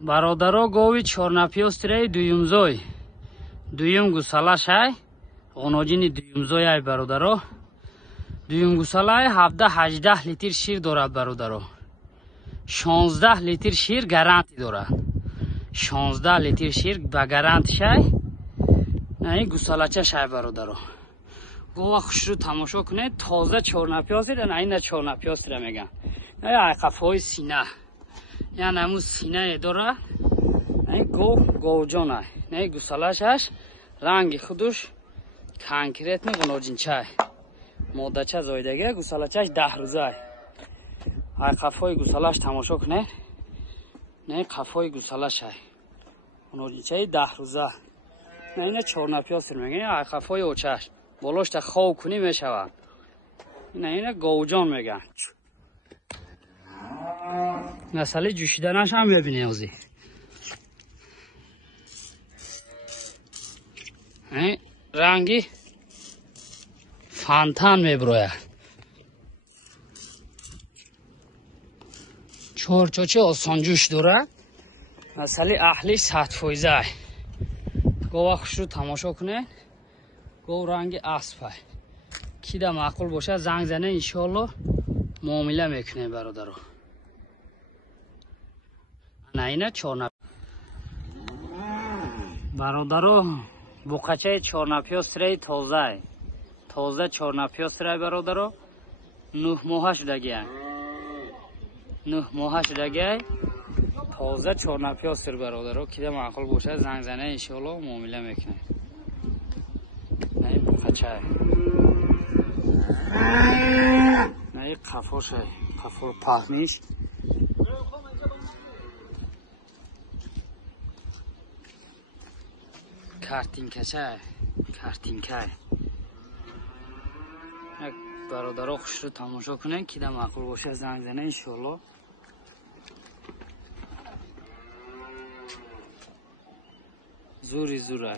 برادرها گاوی چهارنپیاستری دویمزای دویم گوسالاشای غناجین دویمزای ای برادرها دویم گوسالای 17-18 لیتر شیر دارد برادرها 16 لیتر شیر گارانتی دارد 16 لیتر شیر با گارانتی شای نه گوسالاچه شای برادرها گاو خوش رو تماشا کنید تازه چهارنپیاست نه این چهارنپیاست را میگن نه قفای سینه یا نمو سینه داره نه گاو جانه نه گوسالاشش رنگ خودش کنکریت می غناجینچه مادهچه زایدگه گوسالاشش 10 روزه ای قفای گوسالاش تماشا کنید نه قفای گوسالاش غناجینچه 10 روزه نه این چهارنپیاست را میگن قفای اوچش بالاش تا خواب کنی میشود این گاو جان میگن مسئله جوشیدنش هم ببینی اوزی رنگی فانتان میبروید چهارچاچه آسان جوش داره مسئله اهلیش 100%. گاو خوش رو تماشا کنه گاو رنگ اسبه کی ده معقول باشه زنگ زنه انشالله معامله میکنه برادرها نه اینه چهارنپیاست برادرها بوقچه چهارنپیاست تازه چهارنپیاست برادرها 9 ماه شدگی 9 ماه شدگی تازه چهارنپیاست برادرها کی ده معقول باشه زنگ زنه انشالله معامله میکنه نه بوقچه نه قفاش قفا پهنیش کارتینکه برادرها خوش رو تماشا کنن که ده معقول باشه زنگ زنه انشالله زوری زوره